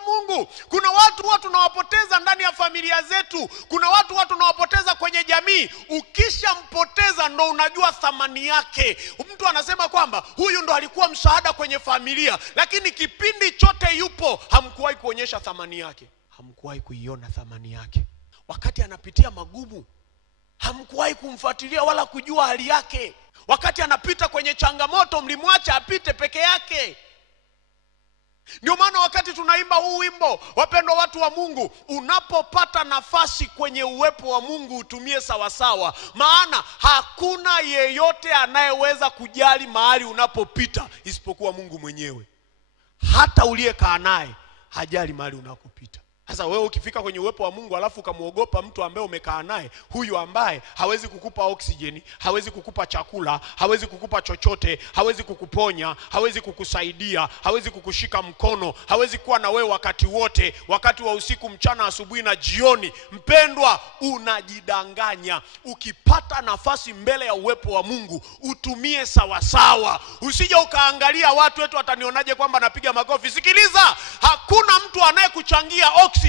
tunapoteza Mungu. Kuna watu tunawapoteza ndani ya familia zetu. Kuna watu tunawapoteza kwenye jamii. Ukishampoteza ndo unajua thamani yake. Mtu anasema kwamba huyu ndo alikuwa msaada kwenye familia, lakini kipindi chote yupo, hamkuwahi kuonyesha thamani yake. Hamkuwahi kuiona thamani yake. Wakati anapitia magumu, hamkuwahi kumfuatilia wala kujua hali yake. Wakati anapita kwenye changamoto, mlimwacha apite peke yake. Ndio maana wakati tunaimba huu wimbo, wapendwa watu wa Mungu, unapopata nafasi kwenye uwepo wa Mungu utumie sawasawa. Maana hakuna yeyote anayeweza kujali mahali unapopita isipokuwa Mungu mwenyewe. Hata uliyekaa naye hajali mahali unapopita. Sasa wewe ukifika kwenye uwepo wa Mungu alafu ukamuogopa mtu ambaye umekaa naye, huyu ambaye hawezi kukupa oksijeni, hawezi kukupa chakula, hawezi kukupa chochote, hawezi kukuponya, hawezi kukusaidia, hawezi kukushika mkono, hawezi kuwa na wewe wakati wote, wakati wa usiku, mchana, asubuhi na jioni, mpendwa, unajidanganya. Ukipata nafasi mbele ya uwepo wa Mungu, utumie sawasawa. Usije ukaangalia watu wetu watanionaje kwamba napiga makofi. Sikiliza, hakuna mtu anayekuchangia oksijeni